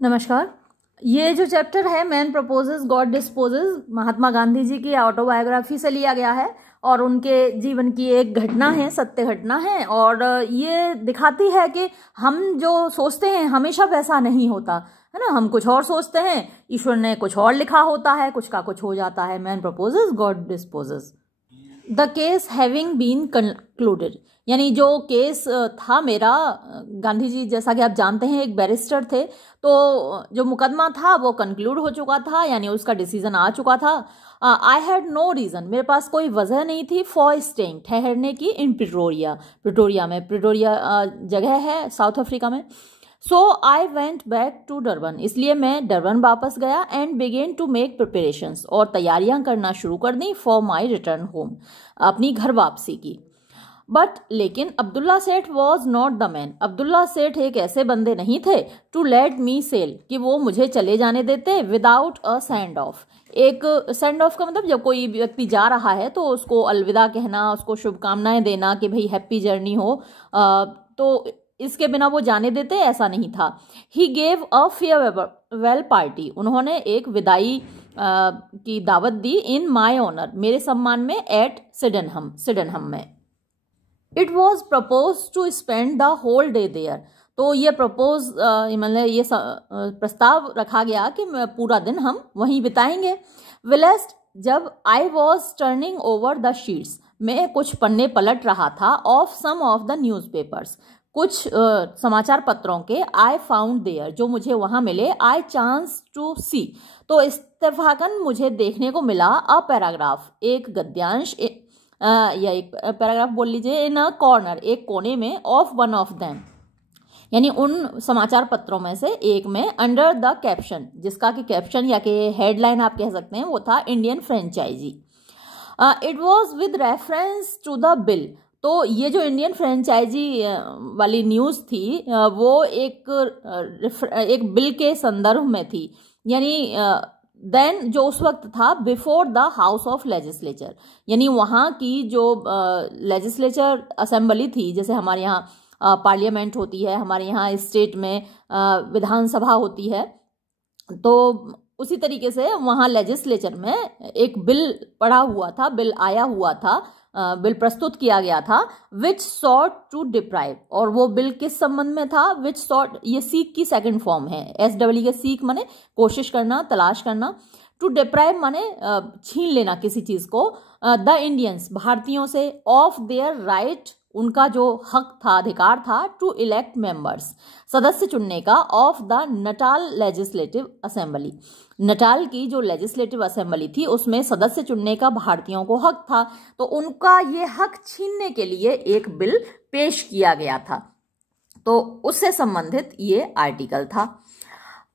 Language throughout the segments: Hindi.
नमस्कार। ये जो चैप्टर है man proposes God dispossess, Mahatma Gandhi ji की ऑटोबायोग्राफी से लिया गया है और उनके जीवन की एक घटना है, सत्य घटना है। और ये दिखाती है कि हम जो सोचते हैं हमेशा वैसा नहीं होता है ना। हम कुछ और सोचते हैं, ईश्वर ने कुछ और लिखा होता है, कुछ का कुछ हो जाता है। Man proposes God disposes. The case having been concluded, यानी जो केस था मेरा, गांधी जी जैसा कि आप जानते हैं एक बैरिस्टर थे, तो जो मुकदमा था वो कंक्लूड हो चुका था, यानी उसका डिसीजन आ चुका था। आई हैड नो रीज़न, मेरे पास कोई वजह नहीं थी फॉर स्टेइंग, ठहरने की, इन प्रिटोरिया में। प्रिटोरिया जगह है साउथ अफ्रीका में। So I went back to Durban, इसलिए मैं डरबन वापस गया and began to make preparations, और तैयारियां करना शुरू कर दी फॉर माई रिटर्न होम, अपनी घर वापसी की। बट लेकिन Abdulla Seth was not the man, Abdulla Seth एक ऐसे बंदे नहीं थे टू लेट मी सेल, कि वो मुझे चले जाने देते विदाउट अ सेंड ऑफ। एक सेंड ऑफ का मतलब जब कोई व्यक्ति जा रहा है तो उसको अलविदा कहना, उसको शुभकामनाएं देना कि भाई हैप्पी जर्नी हो, तो इसके बिना वो जाने देते, ऐसा नहीं था। He gave a farewell party, उन्होंने एक विदाई की दावत दी इन माई ऑनर, मेरे सम्मान में, एट सिडेनहम में। It was propose to spend the whole day there, तो ये प्रपोज मतलब ये प्रस्ताव रखा गया कि पूरा दिन हम वहीं बिताएंगे। विलेस्ट जब I was turning over the sheets, मैं कुछ पन्ने पलट रहा था, of some of the newspapers, कुछ समाचार पत्रों के, आई फाउंड देयर, जो मुझे वहां मिले, आई चांस टू सी, तो इत्तेफाकन मुझे देखने को मिला, अ पैराग्राफ, एक गद्यांश, या एक पैराग्राफ बोल लीजिए, इन अ कॉर्नर, एक कोने में, ऑफ वन ऑफ देम, यानी उन समाचार पत्रों में से एक में, अंडर द कैप्शन, जिसका कि कैप्शन या कि हेडलाइन आप कह सकते हैं वो था Indian franchise. It was with reference to the bill, तो ये जो इंडियन फ्रेंचाइजी वाली न्यूज़ थी वो एक बिल के संदर्भ में थी, यानी देन जो उस वक्त था before the house of legislature, यानी वहाँ की जो लेजिस्लेचर असेंबली थी, जैसे हमारे यहाँ पार्लियामेंट होती है, हमारे यहाँ स्टेट में विधानसभा होती है, तो उसी तरीके से वहाँ लेजिस्लेचर में एक बिल पढ़ा हुआ था, बिल आया हुआ था, बिल प्रस्तुत किया गया था, विच सॉट टू डिप्राइव, और वो बिल किस संबंध में था, विच सॉट, ये सीक की सेकंड फॉर्म है, SW के सीक माने कोशिश करना, तलाश करना, टू डिप्राइव माने छीन लेना किसी चीज को, द इंडियंस, भारतीयों से, ऑफ देयर राइट, उनका जो हक था, अधिकार था, टू इलेक्ट मेंबर्स, सदस्य चुनने का, of the Natal legislative assembly, Natal की जो लेजिस्लेटिव असेंबली थी उसमें सदस्य चुनने का भारतीयों को हक था, तो उनका ये हक छीनने के लिए एक बिल पेश किया गया था, तो उससे संबंधित ये आर्टिकल था।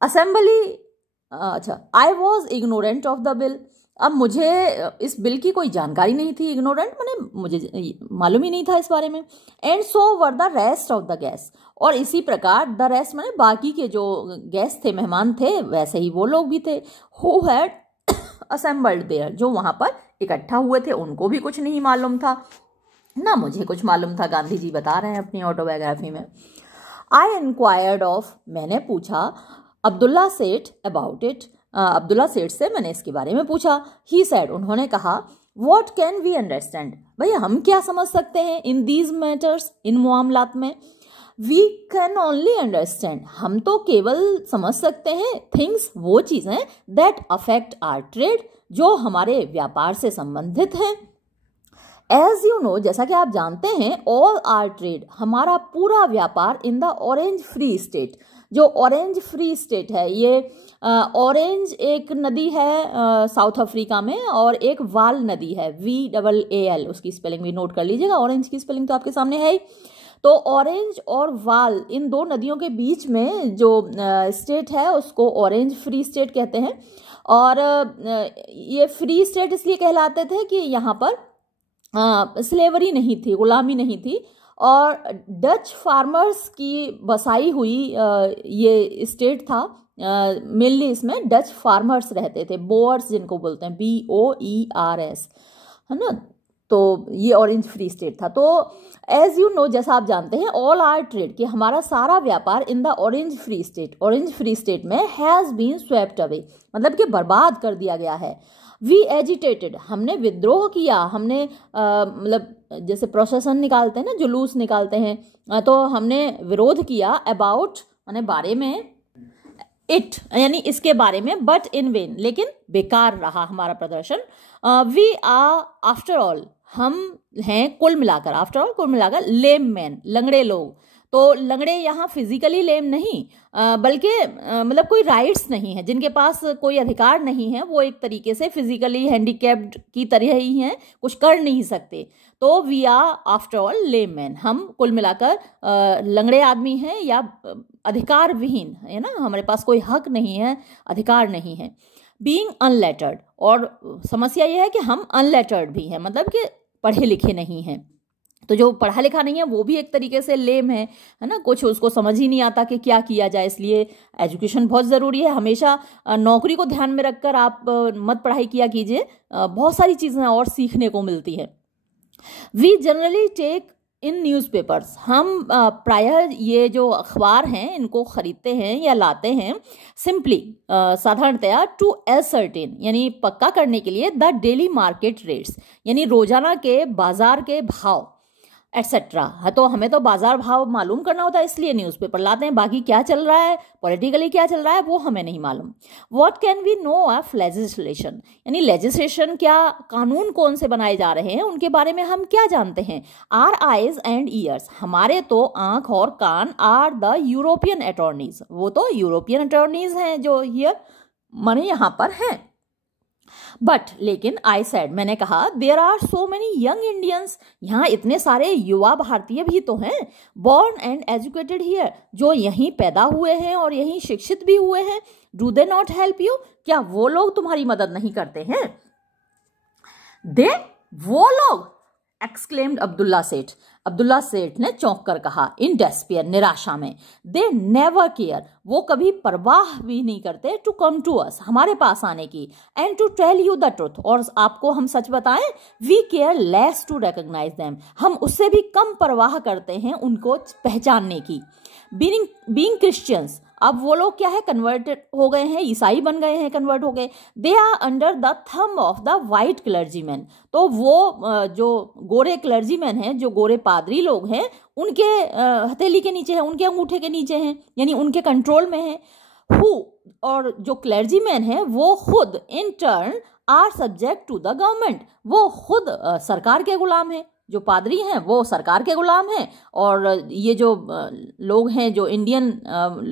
असेंबली, अच्छा, I was ignorant of the bill, अब मुझे इस बिल की कोई जानकारी नहीं थी, इग्नोरेंट माने मुझे मालूम ही नहीं था इस बारे में, and so were the rest of the guest, और इसी प्रकार द रेस्ट माने बाकी के जो गेस्ट थे, मेहमान थे, वैसे ही वो लोग भी थे, हु हैड असेंबल्ड देयर, जो वहां पर इकट्ठा हुए थे, उनको भी कुछ नहीं मालूम था, ना मुझे कुछ मालूम था, गांधी जी बता रहे हैं अपनी ऑटोबायोग्राफी में। आई इंक्वायर्ड ऑफ, मैंने पूछा, अब्दुल्ला सेठ अबाउट इट, अब्दुल्ला सेठ से मैंने इसके बारे में पूछा। ही सेड, उन्होंने कहा, व्हाट कैन वी अंडरस्टैंड, भैया हम क्या समझ सकते हैं, इन दीज मैटर्स, इन मामलात में, वी कैन ओनली अंडरस्टैंड, हम तो केवल समझ सकते हैं, थिंग्स, वो चीजें, दैट अफेक्ट आवर ट्रेड, जो हमारे व्यापार से संबंधित हैं। एज यू नो, जैसा कि आप जानते हैं, ऑल आवर ट्रेड, हमारा पूरा व्यापार, in the orange free state, जो ऑरेंज फ्री स्टेट है, ये ऑरेंज एक नदी है साउथ अफ्रीका में, और एक वाल नदी है, VAAL, उसकी स्पेलिंग भी नोट कर लीजिएगा, ऑरेंज की स्पेलिंग तो आपके सामने है ही। तो ऑरेंज और वाल, इन दो नदियों के बीच में जो स्टेट है उसको ऑरेंज फ्री स्टेट कहते हैं, और ये फ्री स्टेट इसलिए कहलाते थे कि यहाँ पर स्लेवरी नहीं थी, गुलामी नहीं थी, और डच फार्मर्स की बसाई हुई ये स्टेट था, मेनली इसमें डच फार्मर्स रहते थे, बोअर्स जिनको बोलते हैं, BOERS, है ना। तो ये ऑरेंज फ्री स्टेट था। तो एज यू नो, जैसा आप जानते हैं, ऑल आर ट्रेड, कि हमारा सारा व्यापार in the orange free state में हैज़ बीन स्वेप्ट अवे, मतलब कि बर्बाद कर दिया गया है। वी एजिटेटेड, हमने विद्रोह किया, हमने मतलब जैसे प्रोसेसन निकालते हैं ना, जुलूस निकालते हैं, तो हमने विरोध किया, अबाउट माने बारे में, इट यानी इसके बारे में, बट इन वेन, लेकिन बेकार रहा हमारा प्रदर्शन। वी आर आफ्टर ऑल, हम हैं कुल मिलाकर, आफ्टर ऑल कुल मिलाकर, लेम मैन, लंगड़े लोग। तो लंगड़े यहाँ फिजिकली लेम नहीं, बल्कि मतलब कोई राइट्स नहीं है, जिनके पास कोई अधिकार नहीं है, वो एक तरीके से फिजिकली हैंडीकैप्ड की तरह ही हैं, कुछ कर नहीं सकते। तो we are after all lame man, हम कुल मिलाकर लंगड़े आदमी हैं या अधिकार विहीन है ना, हमारे पास कोई हक नहीं है, अधिकार नहीं है। बीइंग अनलेटर्ड, और समस्या यह है कि हम अनलेटर्ड भी हैं, मतलब कि पढ़े लिखे नहीं हैं। तो जो पढ़ा लिखा नहीं है वो भी एक तरीके से लेम है ना, कुछ उसको समझ ही नहीं आता कि क्या किया जाए। इसलिए एजुकेशन बहुत ज़रूरी है। हमेशा नौकरी को ध्यान में रखकर आप मत पढ़ाई किया कीजिए, बहुत सारी चीज़ें और सीखने को मिलती है। We generally take in newspapers, हम प्रायः ये जो अखबार हैं इनको खरीदते हैं या लाते हैं, सिंपली साधारणतया, टू एसर्टेन यानी पक्का करने के लिए, द डेली मार्केट रेट्स यानी रोजाना के बाजार के भाव, एटसेट्रा। तो हमें तो बाजार भाव मालूम करना होता है, इसलिए न्यूज़पेपर लाते हैं। बाकी क्या चल रहा है, पॉलिटिकली क्या चल रहा है, वो हमें नहीं मालूम। What can we know of legislation, यानी लेजिस्लेशन, क्या कानून कौन से बनाए जा रहे हैं, उनके बारे में हम क्या जानते हैं। आर आइज एंड ईयर्स, हमारे तो आंख और कान, आर द यूरोपियन अटॉर्नीज, वो तो यूरोपियन अटॉर्नीज हैं जो हियर माने यहाँ पर हैं। बट लेकिन, आई सेड, मैंने कहा, there are so many young Indians, यहाँ इतने सारे युवा भारतीय भी तो हैं, बॉर्न एंड एजुकेटेड हियर, जो यहीं पैदा हुए हैं और यहीं शिक्षित भी हुए हैं। Do they not help you, क्या वो लोग तुम्हारी मदद नहीं करते हैं। दे, वो लोग, एक्सक्लेम्ड अब्दुल्ला सेठ, अब्दुल्ला सेठ ने चौंक कर कहा, इन डेस्पेयर, निराशा में। दे नेवर केयर, वो कभी परवाह भी नहीं करते, टू कम टू अस, हमारे पास आने की, and to tell you the truth, और आपको हम सच बताएं। We care less to recognise them, हम उससे भी कम परवाह करते हैं उनको पहचानने की। बीइंग क्रिश्चियंस, अब वो लोग क्या है, कन्वर्टेड हो गए हैं, ईसाई बन गए हैं, कन्वर्ट हो गए। They are under the thumb of the white clergyman, तो वो जो गोरे क्लर्जीमैन हैं, जो गोरे पादरी लोग हैं, उनके हथेली के नीचे हैं, उनके अंगूठे के नीचे हैं, यानी उनके कंट्रोल में है। हु, और जो क्लर्जीमैन है वो खुद in turn are subject to the government, वो खुद सरकार के गुलाम हैं। जो पादरी हैं वो सरकार के गुलाम हैं, और ये जो लोग हैं, जो इंडियन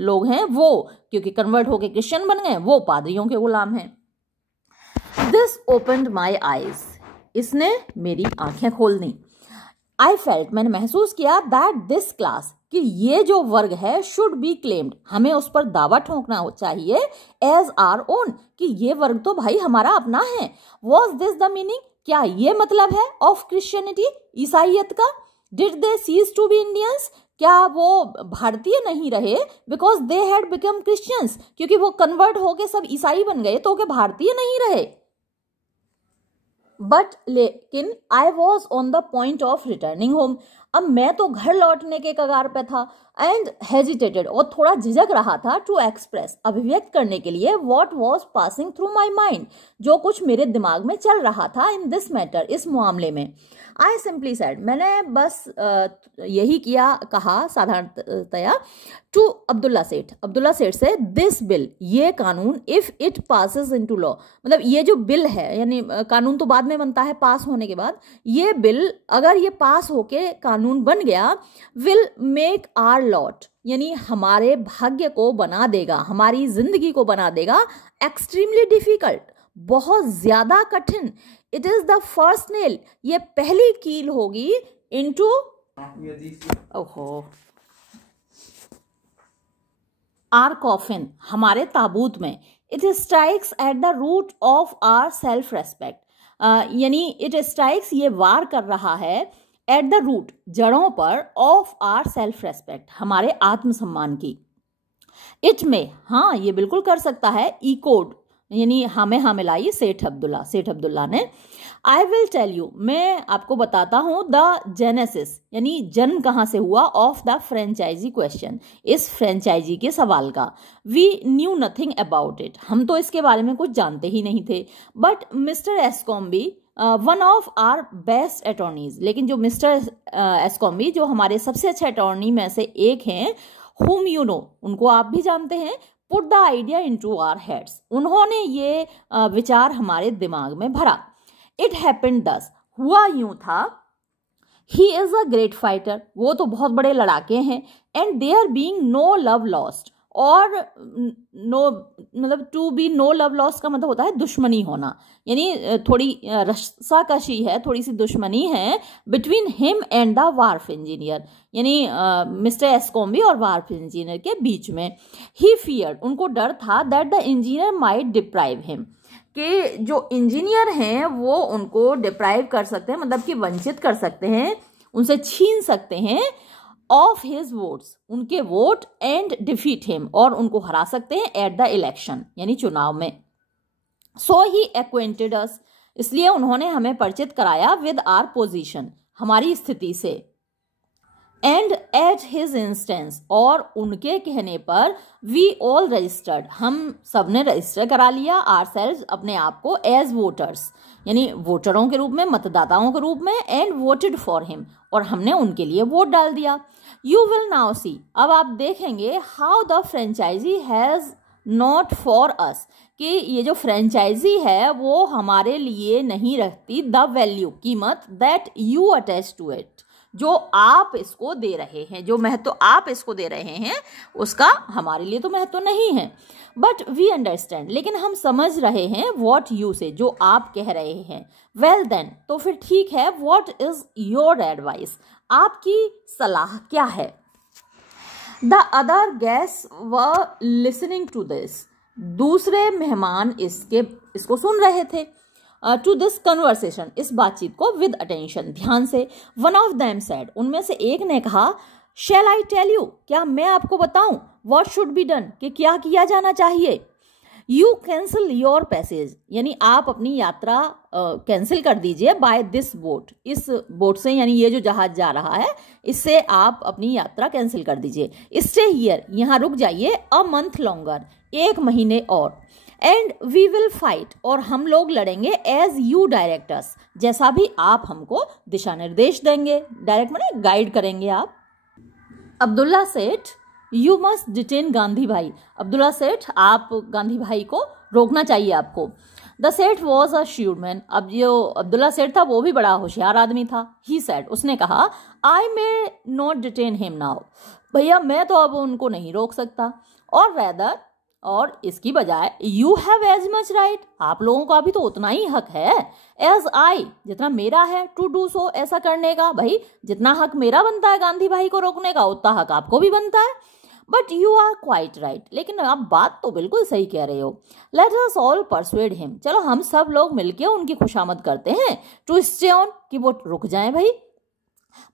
लोग हैं, वो क्योंकि कन्वर्ट होके क्रिश्चियन बन गए, वो पादरियों के गुलाम हैं। दिस ओपन्ड माई आईज, इसने मेरी आंखें खोल दी। आई फेल्ट, मैंने महसूस किया, दैट दिस क्लास, कि ये जो वर्ग है, शुड बी क्लेम्ड, हमें उस पर दावा ठोंकना चाहिए, एज आर ओन, कि ये वर्ग तो भाई हमारा अपना है। वॉज दिस द मीनिंग, क्या ये मतलब है ऑफ क्रिश्चियनिटी, ईसाइयत का। Did they cease to be Indians, क्या वो भारतीय नहीं रहे, because they had become Christians, क्योंकि वो कन्वर्ट होके सब ईसाई बन गए तो क्या भारतीय नहीं रहे। बट लेकिन I was on the point of returning home, अब मैं तो घर लौटने के कगार पे था। एंड हेजिटेटेड, और थोड़ा झिझक रहा था, टू एक्सप्रेस, अभिव्यक्त करने के लिए, what was passing through my mind, जो कुछ मेरे दिमाग में चल रहा था, इन दिस मैटर, इस मामले में। आई सिंपली सेड, मैंने बस यही कहा साधारणतया, टू अब्दुल्ला सेठ से, दिस बिल, ये कानून, if it passes into law, मतलब ये जो बिल है, यानी कानून तो बाद में बनता है पास होने के बाद, ये बिल अगर ये पास होके कानून बन गया, विल मेक आर लॉट, यानी हमारे भाग्य को बना देगा, हमारी जिंदगी को बना देगा, एक्सट्रीमली डिफिकल्ट, बहुत ज्यादा कठिन। It is the first nail, ये पहली कील होगी, इनटू, ओहो, आर कॉफिन, हमारे ताबूत में। It strikes at the root of our self respect, यानी इट स्ट्राइक्स, ये वार कर रहा है, एट द रूट, जड़ों पर, ऑफ आर सेल्फ रेस्पेक्ट, हमारे आत्मसम्मान की। इट में, हाँ ये बिल्कुल कर सकता है, इकोड, यानी हमें हाँ मिलाई सेठ अब्दुल्ला ने। आई विल टेल यू, मैं आपको बताता हूँ द जेनेसिस, यानी जन्म कहाँ से हुआ, ऑफ द फ्रेंचाइजी क्वेश्चन, इस फ्रेंचाइजी के सवाल का। We knew nothing about it, हम तो इसके बारे में कुछ जानते ही नहीं थे। But mister Escombe one of our best attorneys, लेकिन जो मिस्टर एस्कॉम्बी जो हमारे सबसे अच्छे अटॉर्नी में से एक हैं, whom you know, उनको आप भी जानते हैं, put the idea into our heads, उन्होंने ये विचार हमारे दिमाग में भरा। इट हैपेंड दस, हुआ यूं था, he is a great fighter, वो तो बहुत बड़े लड़ाके हैं, and there being no love lost, और नो मतलब to be no love lost का मतलब होता है दुश्मनी होना, यानी थोड़ी रस्साकशी है, थोड़ी सी दुश्मनी है between him and the Wharf engineer, यानी मिस्टर एस्कॉम्बी और वार्फ इंजीनियर के बीच में। ही फियर्ड, उनको डर था, that the engineer might deprive him, कि जो इंजीनियर हैं वो उनको डिप्राइव कर सकते हैं, मतलब कि वंचित कर सकते हैं, उनसे छीन सकते हैं, ऑफ हिज वोट्स, उनके वोट, एंड डिफीट हिम, और उनको हरा सकते हैं एट द इलेक्शन, यानी चुनाव में। सो ही एक्वेंटेड अस, इसलिए उन्होंने हमें परिचित कराया विद आर पोजीशन, हमारी स्थिति से, एंड एट हिज इंस्टेंस, और उनके कहने पर वी ऑल रजिस्टर्ड, हम सबने रजिस्टर करा लिया आरसेल्व्स, अपने आप को, एज वोटर्स, यानी वोटरों के रूप में, मतदाताओं के रूप में, एंड वोटेड फॉर हिम, और हमने उनके लिए वोट डाल दिया। यू विल नाउ सी, अब आप देखेंगे, how the franchise has not for us, कि ये जो फ्रेंचाइजी है वो हमारे लिए नहीं रखती द वैल्यू, कीमत, that you attach to it, जो आप इसको दे रहे हैं, जो महत्व आप इसको दे रहे हैं उसका हमारे लिए तो महत्व नहीं है। बट वी अंडरस्टैंड, लेकिन हम समझ रहे हैं, वॉट यू से, जो आप कह रहे हैं। वेल देन, तो फिर ठीक है, वॉट इज योर एडवाइस, आपकी सलाह क्या है। The other guests were listening to this, दूसरे मेहमान इसको सुन रहे थे, टू दिस कन्वर्सेशन, इस बातचीत को, विद अटेंशन, ध्यान से। वन ऑफ देम सेड, उनमें से एक ने कहा, शैल आई टेल यू, क्या मैं आपको बताऊं, व्हाट शुड बी डन, कि क्या किया जाना चाहिए। यू कैंसिल योर पैसेज, यानी आप अपनी यात्रा कैंसिल कर दीजिए, बाय दिस बोट, इस बोट से, यानी ये जो जहाज जा रहा है इससे आप अपनी यात्रा कैंसिल कर दीजिए। स्टे हियर, यहाँ रुक जाइए, अ मंथ लॉन्गर, 1 महीने और, एंड वी विल फाइट, और हम लोग लड़ेंगे, एज यू डायरेक्टर्स, जैसा भी आप हमको दिशा निर्देश देंगे, डायरेक्ट माने गाइड करेंगे आप। अब्दुल्ला सेठ, यू मस्ट डिटेन गांधी भाई, अब्दुल्ला सेठ आप गांधी भाई को रोकना चाहिए आपको। द सेठ वॉज अ श्यूर मैन, अब जो अब्दुल्ला सेठ था वो भी बड़ा होशियार आदमी था। ही सेड, उसने कहा, I may not detain him now, भैया मैं तो अब उनको नहीं रोक सकता, और रैदर, और इसकी बजाय, you have as much right, आप लोगों का भी तो उतना ही हक है, एज आई, जितना मेरा है, टू डू सो, ऐसा करने का, भाई जितना हक मेरा बनता है गांधी भाई को रोकने का, उतना हक आपको भी बनता है। But you are quite right, लेकिन आप बात तो बिल्कुल सही कह रहे हो। Let us all persuade him, चलो हम सब लोग मिलके उनकी खुशामद करते हैं, टू स्टे ऑन, कि वो रुक जाए भाई।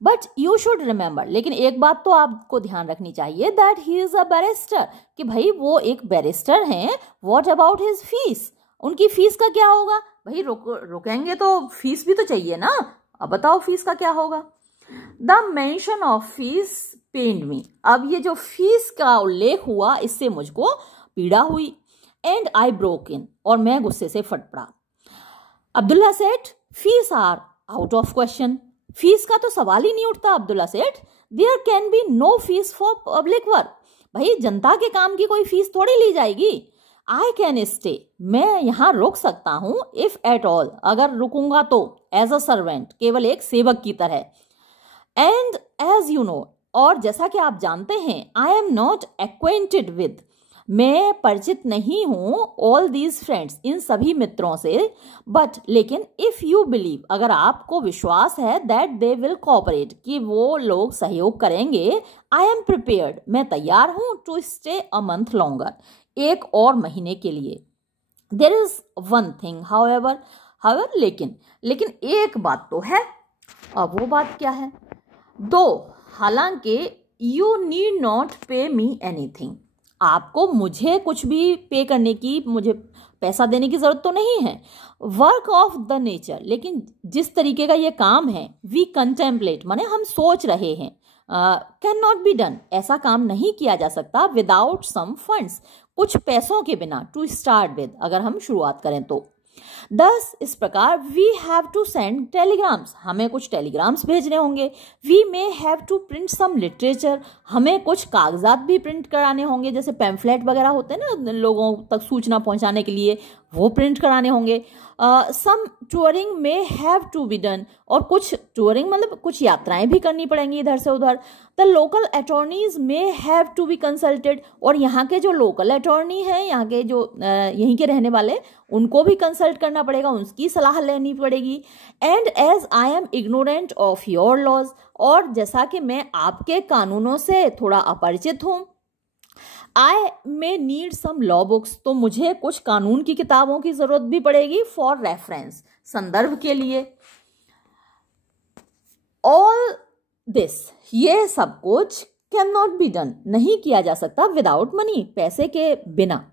बट यू शुड रिमेंबर, लेकिन एक बात तो आपको ध्यान रखनी चाहिए, that he is a barrister, कि भाई वो एक बैरिस्टर हैं। व्हाट अबाउट हिज फीस, उनकी फीस का क्या होगा, भाई रुकेंगे तो फीस भी तो चाहिए ना, अब बताओ फीस का क्या होगा। द मेंशन ऑफ फीस पेन्ड मी, अब ये जो फीस का उल्लेख हुआ इससे मुझको पीड़ा हुई, एंड आई ब्रोक इन, और मैं गुस्से से फट पड़ा। Abdulla Seth, fees are out of question, fees का तो सवाल ही नहीं उठता Abdulla Seth. There can be no fees for public work, भाई जनता के काम की कोई फीस थोड़ी ली जाएगी। आई कैन स्टे, मैं यहाँ रुक सकता हूँ, इफ एट ऑल, अगर रुकूंगा तो, एज अ सर्वेंट, केवल एक सेवक की तरह। एंड एज यू नो, और जैसा कि आप जानते हैं, I am not acquainted with, मैं परिचित नहीं हूं, ऑल दीज फ्रेंड्स, इन सभी मित्रों से। बट लेकिन, इफ यू बिलीव, अगर आपको विश्वास है, दैट दे विल कोऑपरेट, कि वो लोग सहयोग करेंगे, आई एम प्रिपेयर्ड, मैं तैयार हूं, to stay a month longer, 1 और महीने के लिए। There is one thing however, लेकिन एक बात तो है, अब वो बात क्या है। दो, हालांकि, यू नीड नॉट पे मी एनीथिंग, आपको मुझे कुछ भी पे करने की, मुझे पैसा देने की जरूरत तो नहीं है। वर्क ऑफ द नेचर, लेकिन जिस तरीके का ये काम है, वी कंटेम्पलेट माने हम सोच रहे हैं, कैन नॉट बी डन, ऐसा काम नहीं किया जा सकता विदाउट सम फंड्स, कुछ पैसों के बिना, टू स्टार्ट विद, अगर हम शुरुआत करें तो। दस इस प्रकार we have to send telegrams, हमें कुछ टेलीग्राम्स भेजने होंगे। We may have to print some literature, हमें कुछ कागजात भी प्रिंट कराने होंगे, जैसे पैम्फलेट वगैरह होते हैं ना लोगों तक सूचना पहुंचाने के लिए, वो प्रिंट कराने होंगे। Some touring may have to be done, और कुछ टूरिंग मतलब कुछ यात्राएं भी करनी पड़ेंगी इधर से उधर। The local attorneys may have to be consulted, और यहाँ के जो लोकल अटॉर्नी हैं, यहाँ के जो यहीं के रहने वाले, उनको भी कंसल्ट करना पड़ेगा, उनकी सलाह लेनी पड़ेगी। And as I am ignorant of your laws, और जैसा कि मैं आपके कानूनों से थोड़ा अपरिचित हूँ, I may need some law books, तो मुझे कुछ कानून की किताबों की जरूरत भी पड़ेगी, फॉर रेफरेंस, संदर्भ के लिए। ऑल दिस, ये सब कुछ कैन नॉट बी डन, नहीं किया जा सकता विदाउट मनी, पैसे के बिना।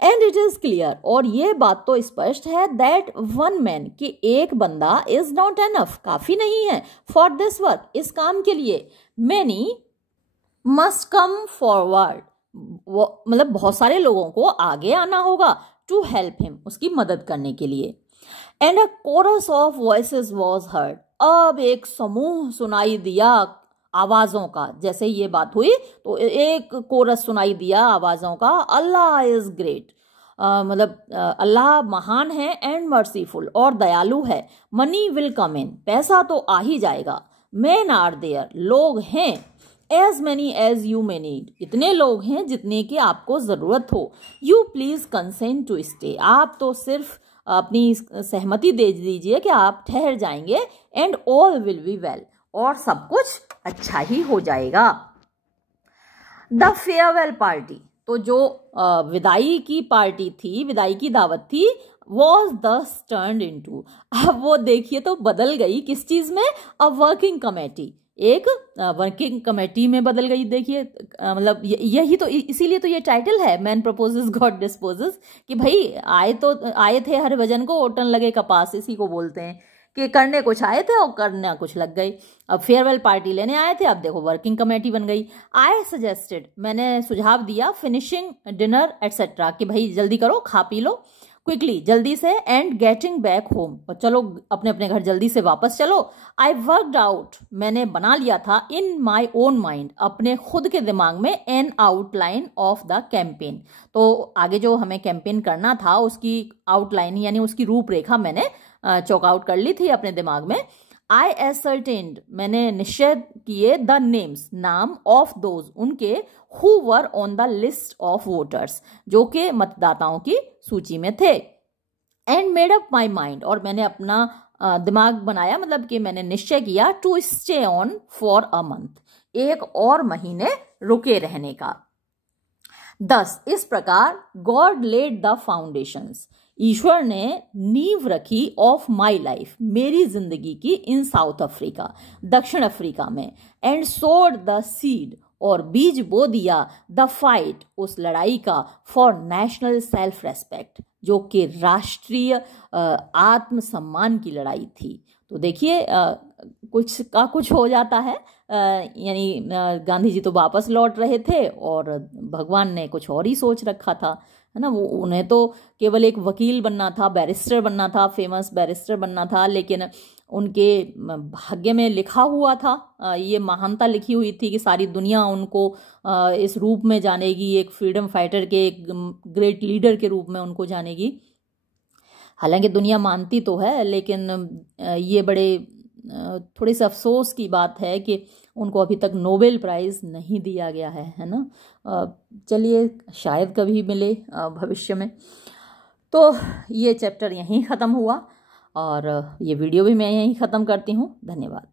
एंड इट इज क्लियर, और ये बात तो स्पष्ट है, दैट वन मैन, कि एक बंदा, इज नॉट एनफ, काफी नहीं है, फॉर दिस वर्क, इस काम के लिए। मैनी मस्ट कम फॉरवर्ड, मतलब बहुत सारे लोगों को आगे आना होगा, टू हेल्प हिम, उसकी मदद करने के लिए। And a chorus of voices was heard, अब एक समूह सुनाई दिया आवाजों का, जैसे ये बात हुई तो एक कोरस सुनाई दिया आवाजों का, अल्लाह इज ग्रेट, मतलब अल्लाह महान है, एंड मर्सीफुल, और दयालु है। मनी विल कम इन, पैसा तो आ ही जाएगा। मैन आर देयर, लोग हैं। As many as you may need, इतने लोग हैं जितने की आपको जरूरत हो। You please consent to stay, आप तो सिर्फ अपनी सहमति दे दीजिए कि आप ठहर जाएंगे। And all will be well, और सब कुछ अच्छा ही हो जाएगा। द फेयरवेल पार्टी, तो जो विदाई की पार्टी थी, विदाई की दावत थी, वॉज दस टर्न्ड इनटू, अब वो देखिए तो बदल गई किस चीज में, अ वर्किंग कमेटी, एक वर्किंग कमेटी में बदल गई। देखिए मतलब यही तो, इसीलिए तो ये टाइटल है, मैन प्रपोजेस गॉड डिस्पोजेस, कि भाई आए थे हरिभजन को ओटन लगे कपास, इसी को बोलते हैं कि करने कुछ आए थे और करने कुछ लग गई। अब फेयरवेल पार्टी लेने आए थे, अब देखो वर्किंग कमेटी बन गई। आई सजेस्टेड, मैंने सुझाव दिया, फिनिशिंग डिनर एटसेट्रा, कि भाई जल्दी करो, खा पी लो क्विकली, जल्दी से, एंड गेटिंग बैक होम, और चलो अपने अपने घर जल्दी से वापस चलो। आई वर्कड आउट, मैंने बना लिया था, इन माई ओन माइंड, अपने खुद के दिमाग में, N outline of the campaign, तो आगे जो हमें कैंपेन करना था उसकी आउटलाइन यानी उसकी रूपरेखा मैंने चॉक आउट कर ली थी अपने दिमाग में। आई एसर्टेन्ड, मैंने निश्चय किए, द नेम्स, नाम, ऑफ दोज, उनके, who were on the list of voters, जो के मतदाताओं की सूची में थे। And made up my mind, और मैंने अपना दिमाग बनाया, मतलब कि मैंने निश्चय किया, to stay on for a month, एक और महीने रुके रहने का। 10 इस प्रकार गॉड लेड द फाउंडेशंस, ईश्वर ने नींव रखी, ऑफ माई लाइफ, मेरी जिंदगी की, इन साउथ अफ्रीका, दक्षिण अफ्रीका में। एंड सोड द सीड, और बीज बो दिया, द फाइट, उस लड़ाई का, फॉर नेशनल सेल्फ रेस्पेक्ट, जो कि राष्ट्रीय आत्मसम्मान की लड़ाई थी। तो देखिए कुछ का कुछ हो जाता है, यानी गांधी जी तो वापस लौट रहे थे और भगवान ने कुछ और ही सोच रखा था, है ना। वो उन्हें तो केवल एक वकील बनना था, बैरिस्टर बनना था, फेमस बैरिस्टर बनना था, लेकिन उनके भाग्य में लिखा हुआ था, ये महानता लिखी हुई थी कि सारी दुनिया उनको इस रूप में जानेगी, एक फ्रीडम फाइटर के, एक ग्रेट लीडर के रूप में उनको जानेगी। हालांकि दुनिया मानती तो है, लेकिन ये बड़े थोड़ी सी अफसोस की बात है कि उनको अभी तक नोबेल प्राइज़ नहीं दिया गया है ना। चलिए शायद कभी मिले भविष्य में। तो ये चैप्टर यहीं ख़त्म हुआ और ये वीडियो भी मैं यहीं ख़त्म करती हूँ। धन्यवाद।